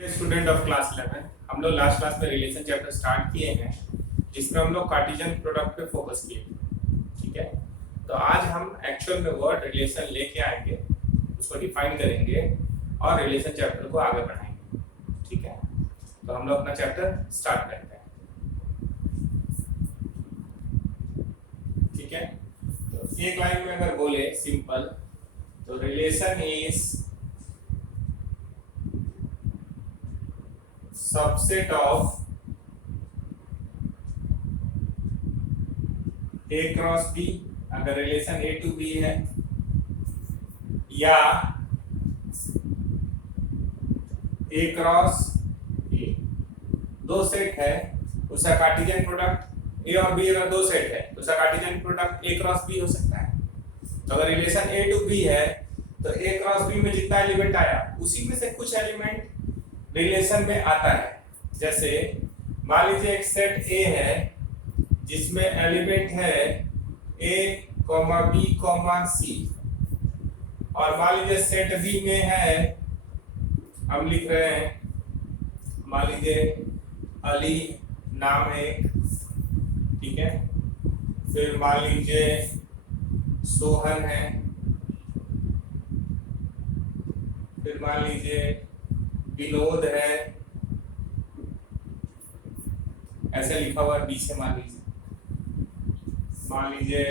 Student of class 11 हम लोग last class में रिलेशन चैप्टर स्टार्ट किए हैं जिसमें हम लोग कार्टेशियन प्रोडक्ट पे फोकस किए। ठीक है, तो आज हम एक्चुअल में वर्ड रिलेशन लेके आएंगे, उसको डिफाइन करेंगे और रिलेशन चैप्टर को आगे बढ़ाएंगे। ठीक है, तो हम लोग अपना चैप्टर स्टार्ट करते हैं। ठीक है, तो एक लाइन में अगर बोले सिंपल तो relation is subset of A cross B, अगर रिलेशन ए टू बी है, या ए क्रॉस ए, दो सेट है उसका कार्टेशियन प्रोडक्ट ए और बी, अगर दो सेट है तो उसका Cartesian product A cross B हो सकता है। तो अगर रिलेशन ए टू बी है तो ए क्रॉस बी में जितना एलिमेंट आया उसी में से कुछ एलिमेंट रिलेशन में आता है। जैसे मान लीजिए एक सेट ए है जिसमें एलिमेंट है ए कॉमा बी कॉमा सी, और मान लीजिए सेट बी में है, हम लिख रहे हैं मान लीजिए अली नाम है एक, ठीक है, फिर मान लीजिए सोहन है, फिर मान लीजिए विनोद है, ऐसे लिखा हुआ है बीच में, मान लीजिए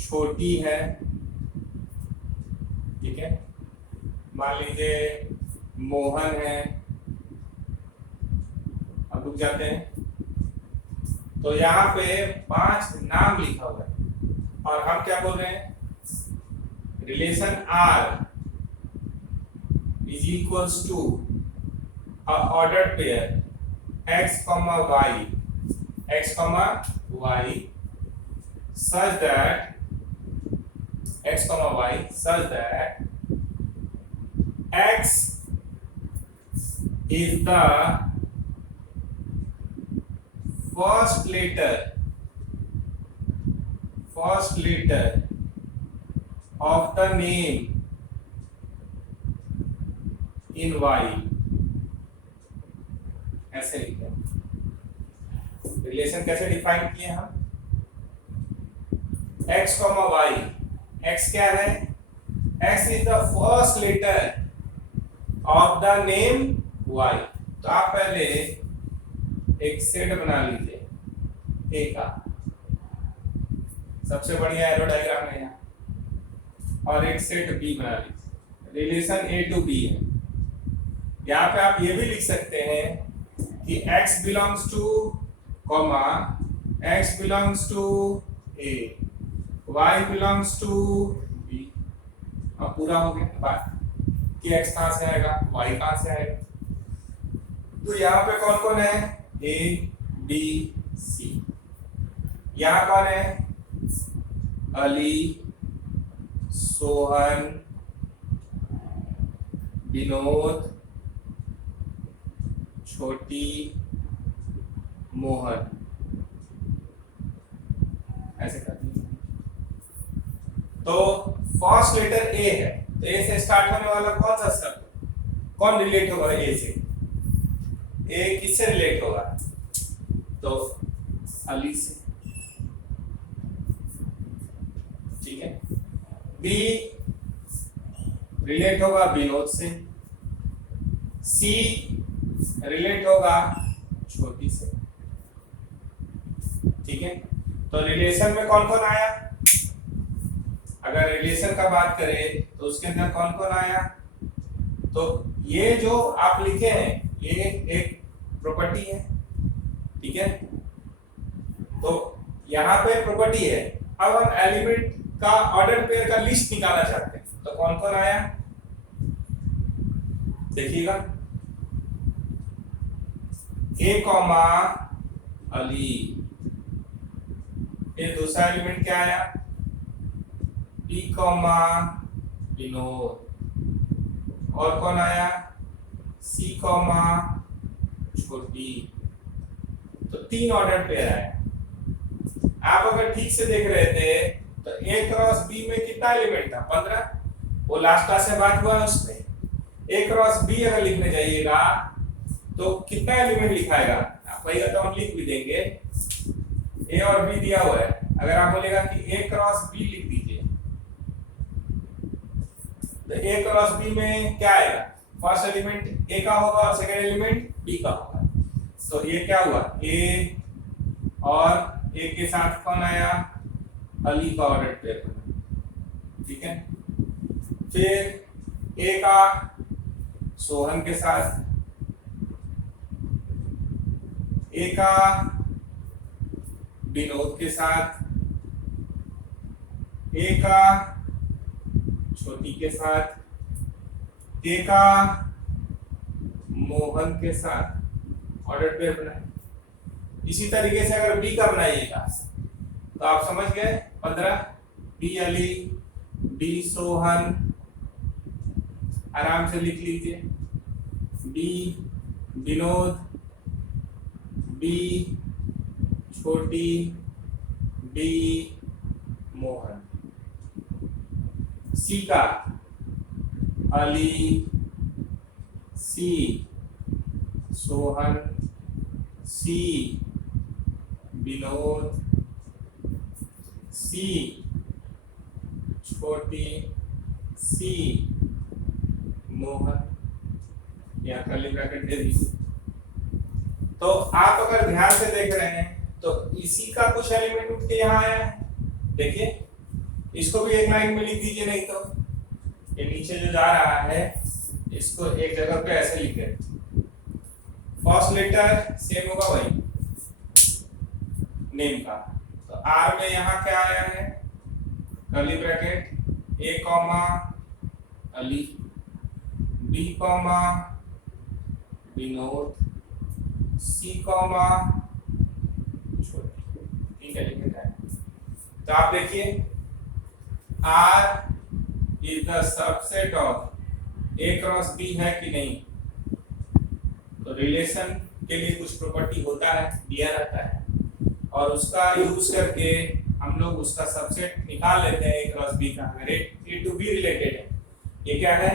छोटी है, ठीक है, मान लीजिए मोहन है। अब रुक जाते हैं, तो यहाँ पे 5 नाम लिखा हुआ है और हम क्या बोल रहे हैं, relation R is equals to a ordered pair x comma y such that x is the first letter of the name in y, ऐसे लिखे। रिलेशन कैसे डिफाइन किए हम, x कॉमा y, x क्या है, x is the first letter of the name y। तो आप पहले एक सेट बना लीजिए a का, सबसे बढ़िया एरो डायग्राम है यहाँ, और एक सेट b बना लीजिए, रिलेशन a टू b है। यहाँ पे आप ये भी लिख सकते हैं कि x belongs to comma x belongs to a, y belongs to b। अब पूरा हो गया बात कि x कहाँ से आएगा, y कहाँ से आएगा। तो यहाँ पे कौन कौन है, a b c। यहाँ कौन है, अली, सोहन, विनोद, छोटी, मोहन, ऐसे कर दीजिए। तो फर्स्ट लेटर ए है, तो ए से स्टार्ट होने वाला कौन सा शब्द, कौन रिलेट होगा ए से, ए किससे रिलेट होगा, तो अली से, ठीक है। बी रिलेट होगा विनोद से, सी रिलेट होगा छोटी से, ठीक है। तो रिलेशन में कौन कौन आया, अगर रिलेशन का बात करें तो उसके अंदर कौन कौन आया, तो ये जो आप लिखे हैं ये एक प्रॉपर्टी है, ठीक है। तो यहाँ पे प्रॉपर्टी है, अब हम एलिमेंट का ऑर्डर पेयर का लिस्ट निकालना चाहते हैं, तो कौन कौन आया देखिएगा, ए कॉमा अली, ये दूसरा एलिमेंट क्या आया, बी कॉमा विनोद, और कौन आया, सी कॉमा छोटी। तो 3 ऑर्डर पेयर आया। आप अगर ठीक से देख रहे थे तो ए क्रॉस बी में कितना एलिमेंट था, 15। वो लास्ट क्लास से बात हुआ है उस पे। ए क्रॉस बी अगर लिखने जाइएगा तो कितना एलिमेंट लिखाएगा, आप कहिएगा तो हम लिख भी देंगे। ए और बी दिया हुआ है, अगर आप बोलेगा कि ए क्रॉस बी लिख दीजिए तो ए क्रॉस बी में क्या आएगा, फर्स्ट एलिमेंट ए का होगा और सेकंड एलिमेंट बी का होगा। तो ये क्या हुआ, ए और ए के साथ कौन आया, अली का ऑर्डर पेयर बना, ठीक है। फिर ए का सोहन के साथ, ए का विनोद के साथ, ए का छोटी के साथ, ए का मोहन के साथ ऑर्डर पेयर बनाए। इसी तरीके से अगर बी का बनाइएगा तो आप समझ गए 15, बी अली, बी सोहन, आराम से लिख लीजिए, बी विनोद, बी छोटी, बी मोहन। सी का अली, सी सोहन, सी विनोद, सी छोटी, सी मोहन, या कर्ली ब्रैकेट दे दीजिए। तो आप अगर ध्यान से देख रहे हैं तो इसी का कुछ एलिमेंट उठ के यहाँ आया है, देखिए इसको भी एक लाइन में लिख दीजिए, नहीं तो ये नीचे जो जा रहा है इसको एक जगह पे ऐसे लिखे, फर्स्ट लेटर सेम होगा वही नेम का। तो आर में यहाँ क्या आया है, curly bracket A comma Ali, B comma Vinod, C comma Chhoti, तीन एलिमेंट है। तो आप देखिए R is the subset of A cross B है कि नहीं। तो रिलेशन के लिए कुछ प्रॉपर्टी होता है, दिया रहता है, और उसका यूज करके हम लोग उसका सबसेट निकाल लेते हैं ए क्रॉस बी का। अगर ए टू बी रिलेटेड है, ये क्या है,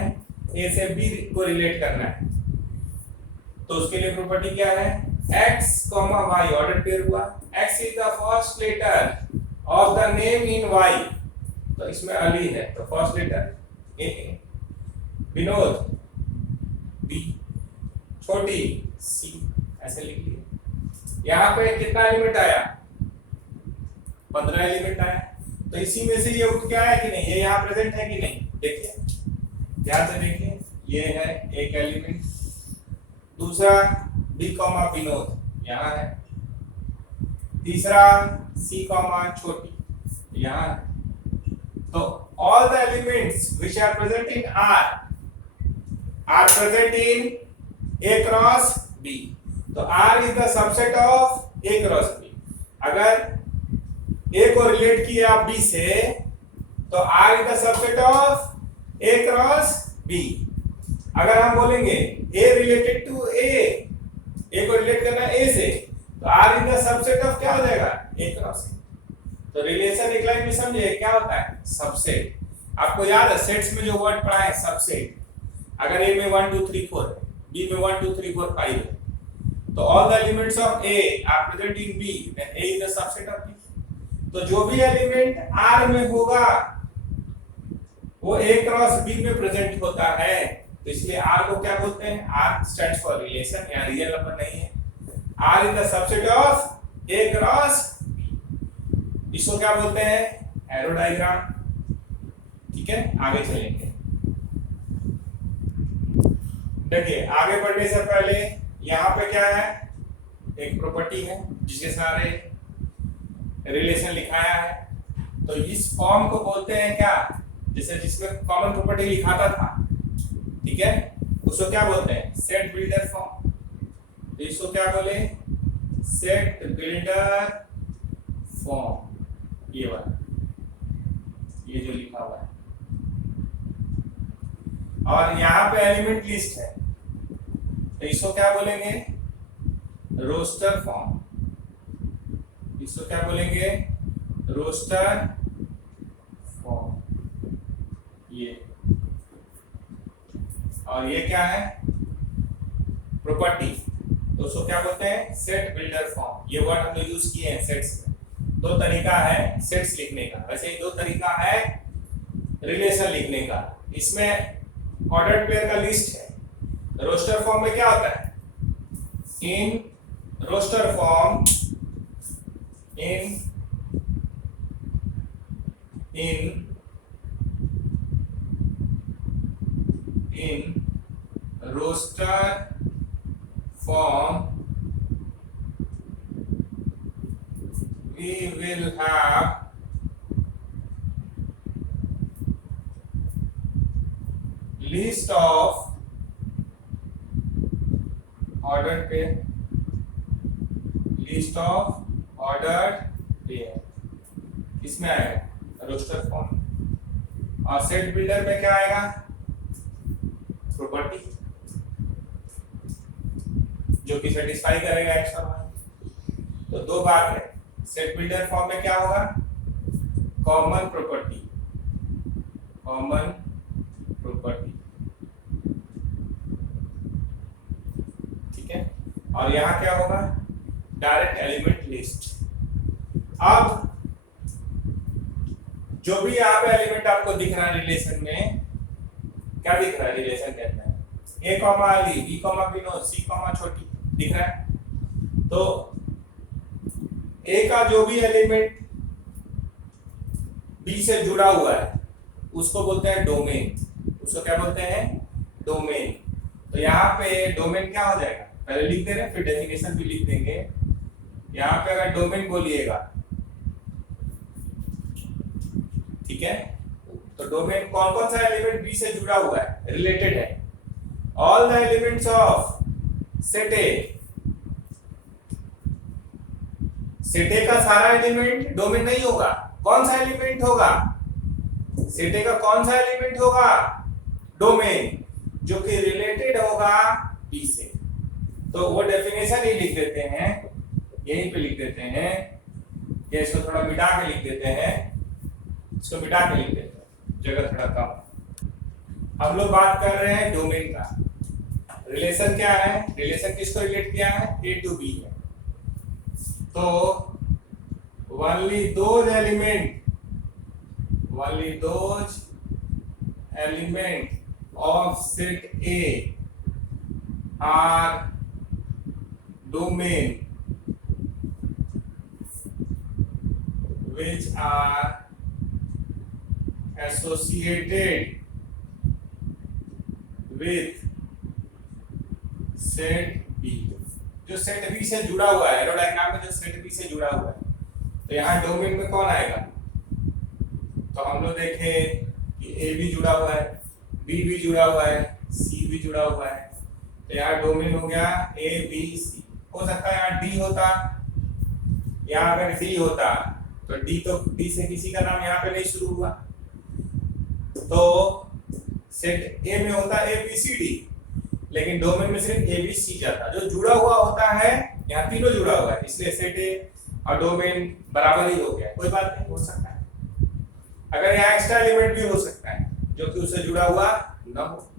ए से बी को रिलेट करना है, तो उसके लिए प्रॉपर्टी क्या है, x, y ऑर्डर पेयर हुआ, x is the first letter of the name in y, तो इसमें अली है तो first letter A, Vinod B, छोटी सी, ऐसे लिख लिए। यहाँ पे कितना एलिमेंट आया, 15 एलिमेंट आया। तो इसी में से ये उठ के आया कि नहीं, ये यहाँ प्रेजेंट है कि नहीं, देखिए ध्यान से देखिए, ये है एक एलिमेंट। दूसरा बी कॉमा विनोद यहाँ है, तीसरा सी कॉमा छोटी यहाँ है। तो all the elements which are present in R are present in A cross B. तो R is the subset of A cross B. अगर A को रिलेट किया आप B से तो R is the subset of A cross B. अगर हम बोलेंगे A related to A को रिलेट करना A से तो R is the subset of क्या हो जाएगा, A cross A. तो रिलेशन एक लाइन में समझिए क्या होता है, सबसेट। आपको याद है सेट्स में जो वर्ड पढ़ा है सबसेट, अगर ए में 1 2 3 4 है, बी में 1 2 3 4 5 है, तो all the elements of A are present in B, then A is the subset of B. तो जो भी एलिमेंट आर में होगा वो ए क्रॉस बी में प्रेजेंट होता है, तो इसलिए आर को क्या बोलते हैं, आर स्टैंड्स फॉर रिलेशन, या रियल नंबर नहीं है। R is the subset of A cross, इसको क्या बोलते हैं, एरो डायग्राम, ठीक है। आगे चलेंगे, देखिए आगे बढ़ने से पहले यहाँ पे क्या है, एक प्रॉपर्टी है जिसके सारे रिलेशन लिखाया है। तो इस फॉर्म को बोलते हैं क्या, जैसे जिसमें कॉमन प्रॉपर्टी लिखाता था, ठीक है, उसको क्या बोलते हैं, सेट बिल्डर फॉर्म। तो इसको क्या बोले, सेट बिल्डर फॉर्म, ये वाला, ये जो लिखा हुआ है। और यहाँ पे एलिमेंट लिस्ट है, तो इसको क्या बोलेंगे, रोस्टर फॉर्म। इसको क्या बोलेंगे, रोस्टर फॉर्म। ये और ये क्या है, प्रॉपर्टी। तो उसको क्या बोलते हैं, सेट बिल्डर फॉर्म। ये वर्ड हमने यूज किए हैं सेट्स में। दो तरीका है सेट्स लिखने का, वैसे ही दो तरीका है रिलेशन लिखने का। इसमें ऑर्डर्ड पेयर का लिस्ट है। रोस्टर फॉर्म में क्या होता है, in roster form, in roster form we will have list of ordered pair, list of ordered pair इसमें आएगा रोस्टर फॉर्म। और सेट बिल्डर में क्या आएगा, प्रॉपर्टी, जो कि सेटिस्फाई करेगा एक्स और वाई। तो दो बात है, सेट बिल्डर फॉर्म में क्या होगा, कॉमन प्रॉपर्टी, कॉमन प्रॉपर्टी, ठीक है। और यहाँ क्या होगा, डायरेक्ट एलिमेंट लिस्ट। अब जो भी यहाँ पे एलिमेंट आपको दिख रहा है रिलेशन में, क्या दिख रहा है रिलेशन के अंदर, A comma Ali, B comma Vinod, C comma Chhoti दिख रहा है। तो ए का जो भी एलिमेंट बी से जुड़ा हुआ है उसको बोलते हैं डोमेन। उसको क्या बोलते हैं, डोमेन। तो यहाँ पे डोमेन क्या हो जाएगा, पहले लिख दे रहे हैं फिर डेफिनेशन भी लिख देंगे। यहाँ पे अगर डोमेन बोलिएगा, ठीक है, तो डोमेन कौन कौन सा एलिमेंट बी से जुड़ा हुआ है, रिलेटेड है। All the elements of set A, set ए का सारा एलिमेंट डोमेन नहीं होगा। कौन सा एलिमेंट होगा, सेट ए का कौन सा एलिमेंट होगा, डोमेन, जो कि रिलेटेड होगा बी से। तो वो डेफिनेशन ही लिख देते हैं, यहीं पे लिख देते हैं, या इसको थोड़ा मिटा के लिख देते हैं, इसको मिटा के लिख देते हैं, जगह थोड़ा कम। हम लोग बात कर रहे हैं डोमेन का। रिलेशन क्या है, रिलेशन किसको रिलेट किया है, ए टू बी है। तो only those element of set A are domain which are associated with set B। जो सेट बी से जुड़ा हुआ है, एरो डायग्राम में जो सेट बी से जुड़ा हुआ है, तो यहाँ डोमेन में कौन आएगा, तो हम लोग देखे कि ए भी जुड़ा हुआ है, बी भी जुड़ा हुआ है, सी भी जुड़ा हुआ है। तो यहाँ डोमेन हो गया ए बी सी। हो सकता है यहाँ डी होता, यहाँ अगर डी होता तो डी से किसी का नाम यहाँ पे नहीं शुरू हुआ, तो सेट ए में होता ए बी सी डी, लेकिन डोमेन में सिर्फ ए बी सी जाता। जो जुड़ा हुआ होता है, यहाँ तीनों जुड़ा हुआ है, इसलिए सेट ए और डोमेन बराबर ही हो गया। कोई बात नहीं, हो सकता है अगर यहाँ एक्स्ट्रा एलिमेंट भी हो सकता है जो कि उससे जुड़ा हुआ ना हो।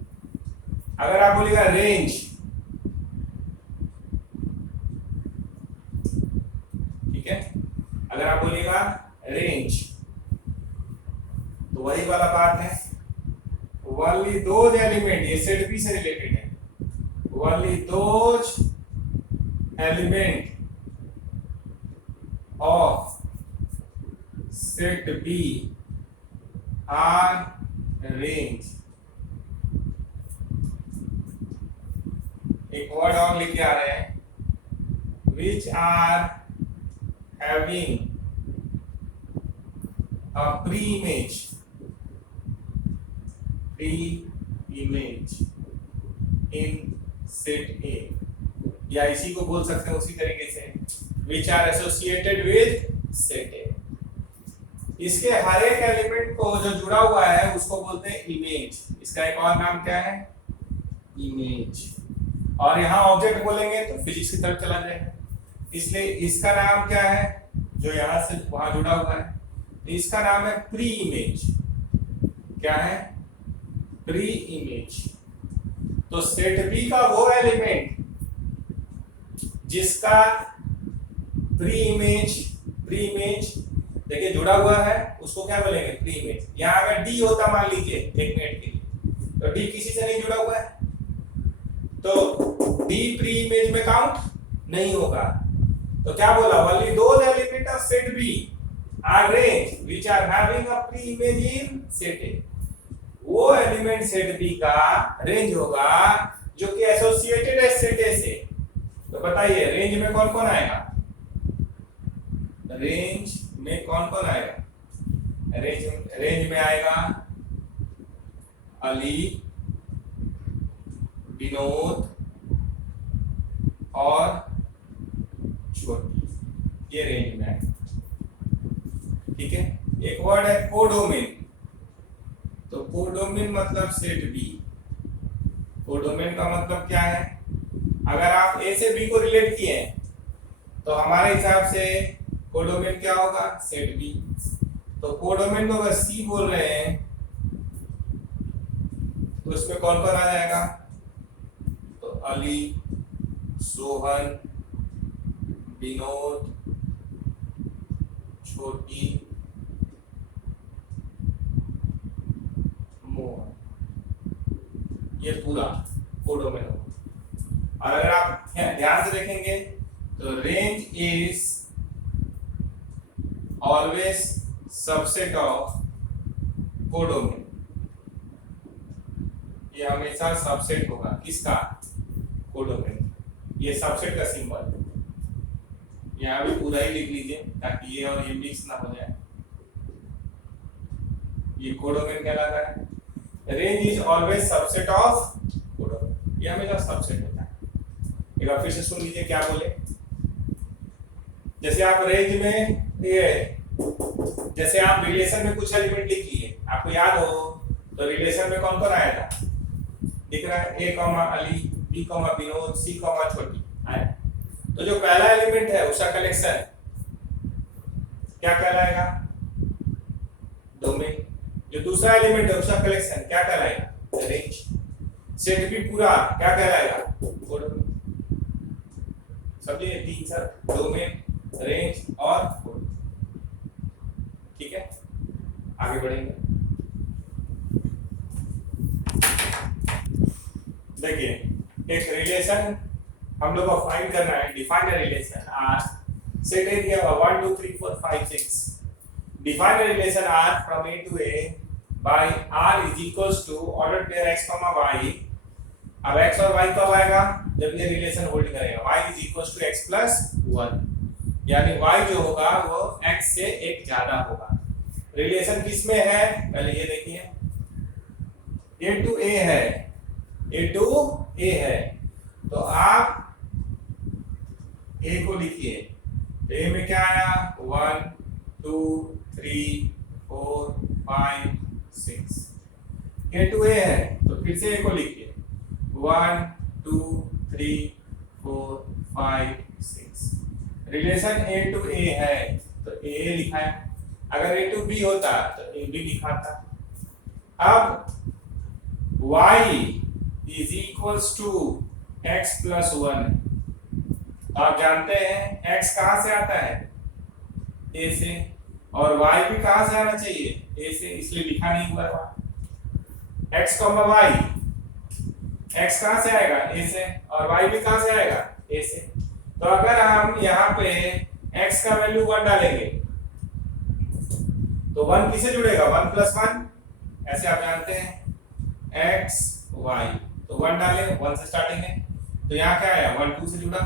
अगर आप बोलिएगा रेंज, ठीक है, अगर आप बोलिएगा रेंज, तो वही वाला बात है, only those element, ये सेट बी से रिलेटेड है, only those element of set B are range। एक वर्ड और लिख के आ रहे हैं, which are having a pre-image in set A, या इसी को बोल सकते हैं उसी तरीके से, which are associated with set A। इसके हर एक एलिमेंट को जो जुड़ा हुआ है उसको बोलते हैं इमेज। इसका एक और नाम क्या है, इमेज। और यहाँ ऑब्जेक्ट बोलेंगे तो फिजिक्स की तरफ चला जाएगा, इसलिए इसका नाम क्या है, जो यहाँ से वहां जुड़ा हुआ है, तो इसका नाम है प्री इमेज। क्या है, प्री इमेज। तो सेट बी का वो एलिमेंट जिसका प्री इमेज देखिए जुड़ा हुआ है, उसको क्या बोलेंगे? Pre image. यहाँ अगर डी होता मान लीजिए एक मिनट के लिए, तो डी किसी से नहीं जुड़ा हुआ है, तो डी प्री इमेज में काउंट नहीं होगा। तो क्या बोला? Only those element of set B are range which are having a pre image in set A. वो एलिमेंट सेट बी का रेंज होगा जो कि एसोसिएटेड है सेट ए से। तो बताइए रेंज में कौन कौन आएगा? रेंज में कौन कौन आएगा? रेंज में आएगा अली, विनोद और छोटी, ये रेंज में आएगा। ठीक है। एक वर्ड है कोडोमेन। तो कोडोमेन मतलब सेट बी। कोडोमेन का मतलब क्या है? अगर आप ए से बी को रिलेट किए हैं तो हमारे हिसाब से कोडोमेन क्या होगा? Set B. तो कोडोमेन को अगर सी बोल रहे हैं तो इसमें कौन कौन आ जाएगा? तो अली, सोहन, विनोद, छोटी, मोहन, ये पूरा कोडोमेन होगा। और अगर आप ध्यान से देखेंगे तो range is always subset of codomain. ये हमेशा सबसेट होगा किसका? कोडोमेन। ये सबसेट का सिंबल यहाँ भी पूरा ही लिख लीजिए ताकि ये और ये मिक्स ना हो जाए। ये कोडोमेन कहलाता है। Range is always subset of codomain. ये हमेशा सबसेट होता है। एक बार फिर से सुन लीजिए क्या बोले। जैसे आप रेंज में ये जैसे आप रिलेशन में कुछ एलिमेंट लिख लिए, आपको याद हो तो रिलेशन में कौन कौन आया था? दिख रहा है A comma Ali, B comma Vinod, C comma Chhoti आया। तो जो पहला एलिमेंट है उसका कलेक्शन क्या कहलाएगा? डोमेन। जो दूसरा एलिमेंट है उसका कलेक्शन क्या कहलाएगा? रेंज। सेट भी पूरा क्या कहलाएगा? कोडोमेन। समझिए तीन सर, डोमेन, रेंज और कोडोमेन। ठीक है, आगे बढ़ेंगे। देखिए एक रिलेशन हम लोग को फाइंड करना है। Define a relation R set A दिया 1 2 3 4 5 6। Define a relation R from A to A by R is equals to order pair x y। अब x और y कब आएगा? जब ये रिलेशन होल्ड करेगा। y is equals to x plus 1, यानी y जो होगा वो x से एक ज्यादा होगा। रिलेशन किस में है? पहले ये देखिए, a टू a है, a टू a है। तो आप a को लिखिए, a में क्या आया? 1 2 3 4 5 6। a टू a है तो फिर से a को लिखिए, 1 2 3 4 5 6। रिलेशन a टू a है तो a लिखा है। अगर a टू b होता तो a b लिखा था। अब y is equals to x plus 1। आप जानते हैं x कहां से आता है? a से। और y भी कहां से आना चाहिए? a से, इसलिए लिखा नहीं हुआ है। x कॉमा y, x कहां से आएगा? a से। और y भी कहां से आएगा? a से। तो अगर हम यहाँ पे x का वैल्यू 1 डालेंगे तो 1 किसे जुड़ेगा? 1 प्लस 1, ऐसे आप जानते हैं x y। तो 1 डाले, 1 से स्टार्टिंग है तो यहाँ क्या आया? 1 2 से जुड़ा।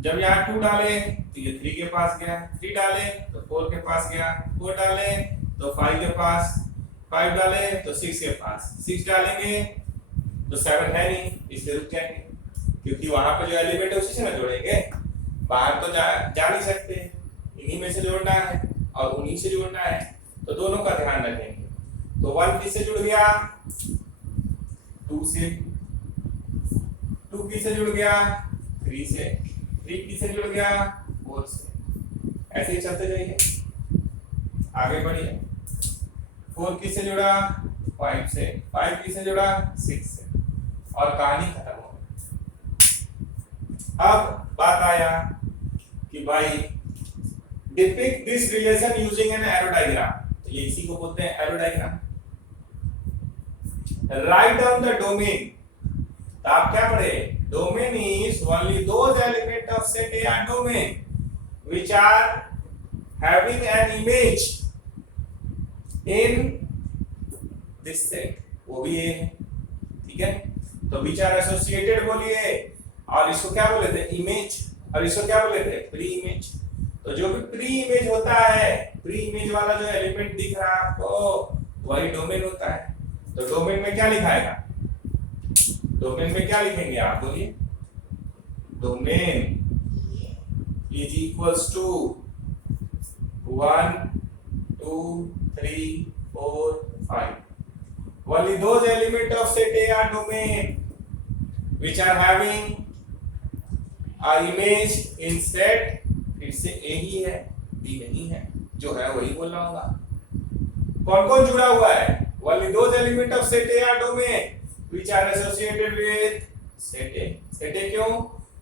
जब यहाँ 2 डाले तो ये 3 के पास गया, 3 डाले तो 4 के पास गया, 4 डाले तो 5 के पास, 5 डाले तो 6 के पास, 6 डालेंगे तो 7 है नहीं, इसलिए रुक जाएंगे क्योंकि वहां पे जो एलिमेंट है उसी से ना जोड़ेंगे। बाहर तो जा नहीं सकते, इन्हीं में से जोड़ना है और उन्हीं से जोड़ना है, तो दोनों का ध्यान रखेंगे। तो 1 किससे जुड़ गया? 2 से। 2 किससे जुड़ गया? 3 से। 3 किससे जुड़ गया? 4 से। ऐसे ही चलते जाइए, आगे बढ़िए। 4 किससे जुड़ा? 5 से। 5 किससे जुड़ा? 6 से। और कहानी खत्म हो गई। अब बात आया कि भाई depict this relation using an arrow diagram, तो ये इसी को बोलते हैं arrow diagram. Write down the domain, तो आप क्या पढ़े, domain is only those element of set A are domain which are having an image in this set, वो भी ये है, ठीक है। तो व्हिच आर एसोसिएटेड बोलिए, और इसको क्या बोले थे, इमेज, और इसको क्या बोले थे, प्री इमेज। तो जो भी प्री इमेज होता है, प्री इमेज वाला जो एलिमेंट दिख रहा है आपको, वही डोमेन होता है। तो डोमेन में क्या लिखाएगा, डोमेन में क्या लिखेंगे आप बोलिए, domain is equals to 1 2 3 4 5 only those element of set A are domain which are having a image in set, फिर से A ही है, B नहीं है, जो है वही बोलना होगा। कौन कौन जुड़ा हुआ है, only those element of set A are domain which are associated with set A। set A क्यों,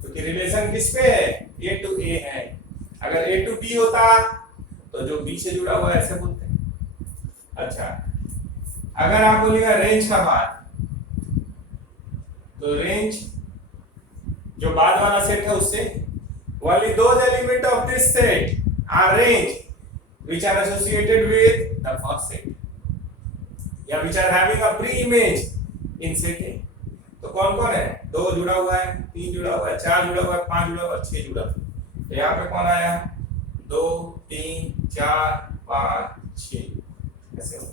क्योंकि रिलेशन किस पे है, A to A है। अगर A to B होता तो जो B से जुड़ा हुआ है ऐसे बोलते हैं। अच्छा, अगर आप बोलिएगा रेंज का बात, तो रेंज जो बाद वाला सेट है उससे only those element of this set are range which are associated with the first set या which are having a pre-image in set A। तो कौन कौन है, 2 जुड़ा हुआ है, 3 जुड़ा हुआ है, 4 जुड़ा हुआ है, 5 जुड़ा हुआ है, 6 जुड़ा हुआ है। तो यहाँ पे कौन आया, 2 3 4 5 6 ऐसे हो।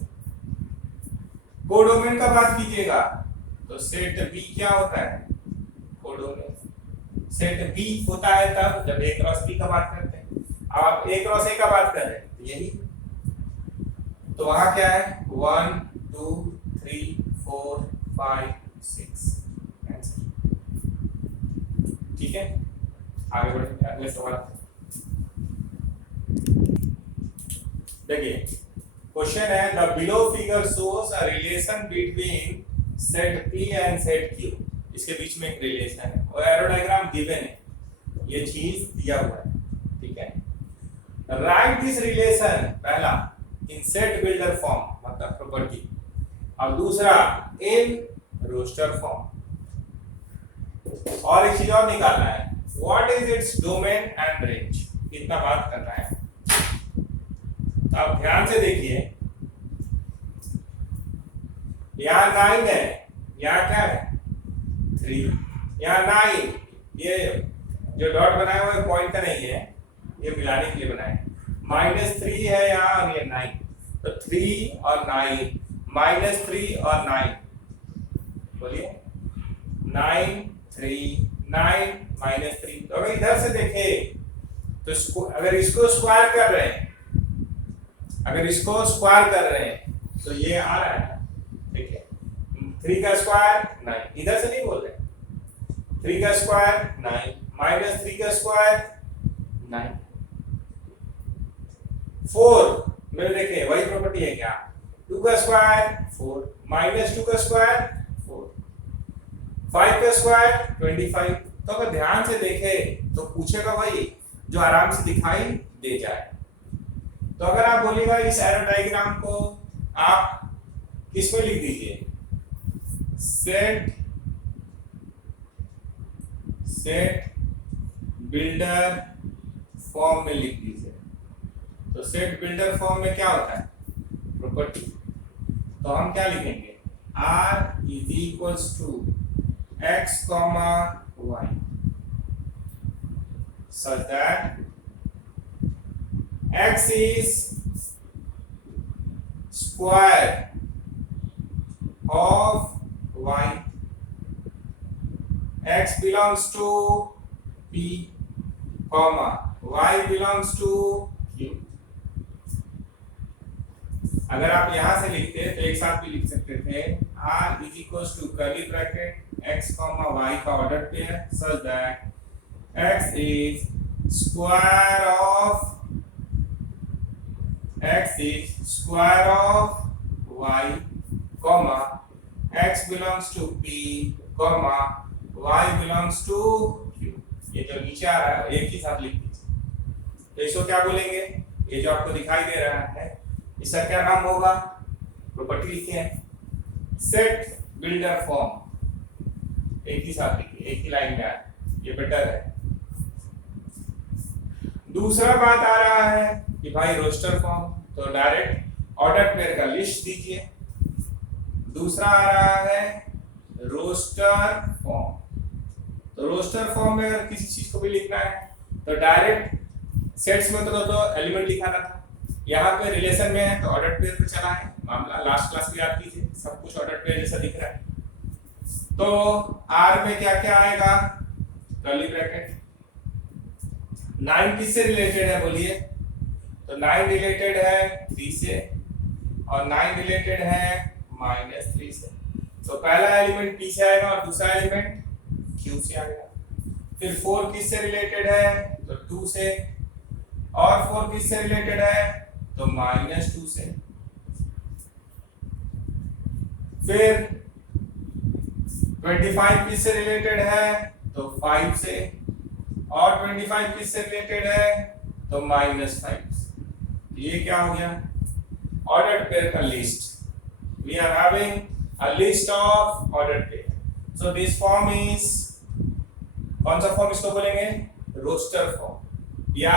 कोडोमेन का बात कीजिएगा तो सेट बी क्या होता है, कोडोमेन सेट बी होता है तब जब ए क्रॉस बी का बात करते हैं। अब आप ए क्रॉस ए का बात कर रहे हैं तो यही, तो वहां क्या है 1 2 3 4 5 6 आंसर, ठीक है। आगे बढ़े अगले सवाल। देखिए क्वेश्चन है, the below figure shows a relation between set P and set Q। इसके बीच में एक रिलेशन है और एरो डायग्राम गिवन है, ये चीज दिया हुआ है, ठीक है। राइट दिस रिलेशन, पहला इन सेट बिल्डर फॉर्म मतलब प्रॉपर्टी, और दूसरा इन रोस्टर फॉर्म। और एक चीज और निकालना है, what is its domain and range, इतना बात करना है। अब ध्यान से देखिए, यहाँ 9 है, यहाँ क्या है 3, यहाँ 9, ये जो डॉट बनाया हुआ है पॉइंट का नहीं है, ये मिलाने के लिए बनाया है। -3 है यहाँ और ये 9, तो 3 और 9, -3 और 9, बोलिए 9 3 9 -3। तो अगर इधर से देखें तो अगर इसको स्क्वायर कर रहे हैं, अगर इसको स्क्वायर कर रहे हैं तो ये आ रहा है, ठीक है। 3 का स्क्वायर 9, इधर से नहीं बोल रहे, 3 का स्क्वायर 9 -3 का स्क्वायर 9। 4 में देखिए वही प्रॉपर्टी है क्या, 2 का स्क्वायर 4 -2 का स्क्वायर 4, 5 का स्क्वायर 25। तो अगर ध्यान से देखें तो पूछेगा वही जो आराम से दिखाई दे जाए। तो अगर आप बोलिएगा इस एरो डायग्राम को आप किस में लिख दीजिए, सेट बिल्डर फॉर्म में लिख दीजिए। तो सेट बिल्डर फॉर्म में क्या होता है, प्रॉपर्टी। तो हम क्या लिखेंगे, R is equals to x, y such that x is square of y, x belongs to P, comma y belongs to Q। अगर आप यहां से लिखते तो एक साथ भी लिख सकते थे, R is equals to curly bracket x, y का order pair such that x is square of y, comma x belongs to P, comma y belongs to q। ये जो नीचे आ रहा है एक ही साथ लिख दीजिए। तो इसको क्या बोलेंगे, ये जो आपको दिखाई दे रहा है इसका क्या नाम होगा, प्रॉपर्टी लिखे हैं सेट बिल्डर फॉर्म। एक ही साथ लिखिए, एक ही लाइन में आए, ये बेटर है। दूसरा बात आ रहा है कि भाई रोस्टर फॉर्म, तो डायरेक्ट ऑर्डर पेयर का लिस्ट दीजिए। दूसरा आ रहा है रोस्टर फॉर्म, तो रोस्टर फॉर्म में अगर किसी चीज को भी लिखना है तो डायरेक्ट सेट्स में तो एलिमेंट लिखाना था, यहाँ पे रिलेशन में है तो ऑर्डर पेयर पे चला है मामला। लास्ट क्लास में याद कीजिए, सब कुछ ऑर्डर पेयर जैसा दिख रहा है। तो आर में क्या क्या आएगा, कर्ली ब्रैकेट। 9 किससे रिलेटेड है बोलिए, तो 9 रिलेटेड है 3 से और 9 रिलेटेड है -3 से। तो पहला एलिमेंट P से आएगा और दूसरा एलिमेंट Q से आएगा। फिर 4 किससे रिलेटेड है, तो 2 से, और 4 किससे रिलेटेड है, तो -2 से। फिर 25 किससे रिलेटेड है, तो 5 से, और 25 किससे रिलेटेड है, तो -5 से। ये क्या हो गया, ऑर्डर्ड पेयर का list. We are having a list of ordered pair. So this form is, कौन सा फॉर्म इसको बोलेंगे, रोस्टर फॉर्म या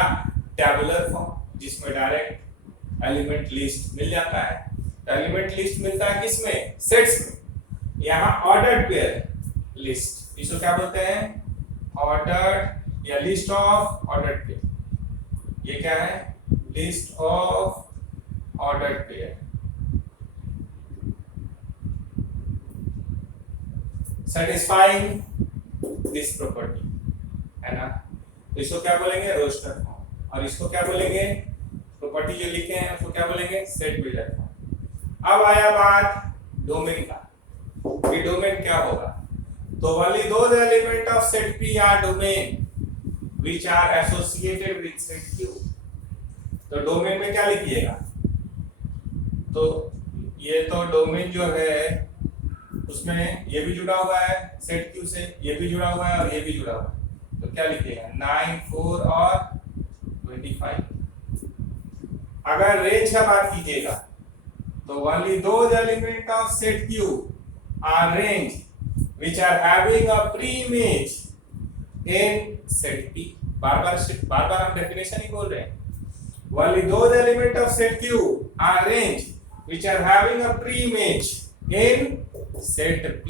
टेबुलर फॉर्म, जिसमें डायरेक्ट एलिमेंट लिस्ट मिल जाता है। तो एलिमेंट लिस्ट मिलता है किसमें, सेट्स में। यहाँ ऑर्डर्ड पेयर लिस्ट, इसको क्या बोलते हैं, ऑर्डर्ड या लिस्ट ऑफ ऑर्डर्ड पेयर। ये क्या है, list of ordered pair. Satisfying this property, है ना। तो इसको क्या बोलेंगे, रोस्टर फॉर्म। और इसको क्या बोलेंगे, प्रॉपर्टी जो लिखे हैं उसको क्या बोलेंगे, सेट बिल्डर फॉर्म। अब आया बात डोमेन का, कि डोमेन क्या होगा। तो only those element of set P are domain which are associated with set Q। तो डोमेन में क्या लिखिएगा, तो ये तो डोमेन जो है उसमें ये भी जुड़ा हुआ है सेट Q से, ये भी जुड़ा हुआ है और ये भी जुड़ा हुआ है। तो क्या लिखिएगा, 9, 4 और 25। अगर रेंज का बात कीजिएगा तो only those element of set Q are range which are having a pre-image in set P। बार बार हम डेफिनेशन ही बोल रहे हैं। only those element of set Q are range which are having a pre-image in set P।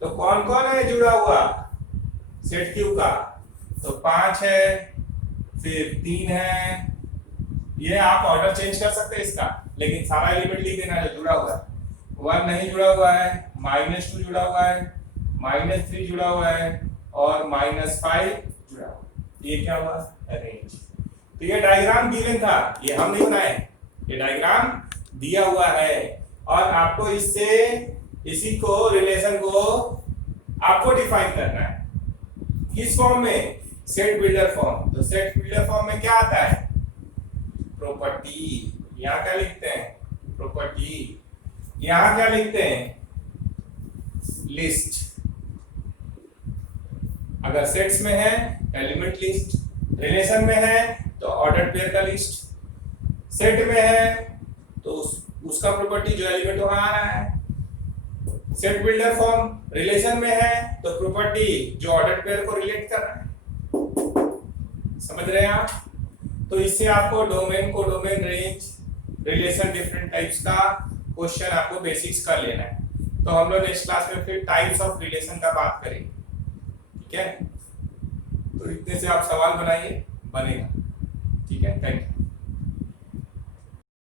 तो कौन कौन है जुड़ा हुआ सेट Q का, तो 5 है, फिर 3 है। ये आप ऑर्डर चेंज कर सकते हैं इसका, लेकिन सारा एलिमेंट लिख देना जो जुड़ा हुआ है। 1 नहीं जुड़ा हुआ है, -2 जुड़ा हुआ है, -3 जुड़ा हुआ है और -5 जुड़ा हुआ है। ये क्या हुआ, रेंज। तो ये डायग्राम गिवन था, ये हम नहीं बनाए, ये डायग्राम दिया हुआ है और आपको इससे इसी को रिलेशन को आपको डिफाइन करना है। किस फॉर्म में, सेट बिल्डर फॉर्म। तो सेट बिल्डर फॉर्म में क्या आता है, प्रॉपर्टी। यहाँ क्या लिखते हैं, प्रॉपर्टी। यहाँ क्या लिखते हैं, लिस्ट। अगर सेट्स में है एलिमेंट लिस्ट, रिलेशन में है तो ऑर्डर्ड पेयर का लिस्ट, सेट में है तो उसका प्रॉपर्टी जो एलिमेंट वहां आ रहा है। सेट बिल्डर फॉर्म रिलेशन में है तो प्रॉपर्टी जो ऑर्डर पेयर को रिलेट कर रहा है। समझ रहे हैं आप। तो इससे आपको डोमेन को domain range relation different types का क्वेश्चन आपको बेसिक्स कर लेना है। तो हम लोग नेक्स्ट क्लास में फिर टाइप्स ऑफ रिलेशन का बात करेंगे, ठीक है। तो इतने से आप सवाल बनाइए, बनेगा, ठीक है। Thank you.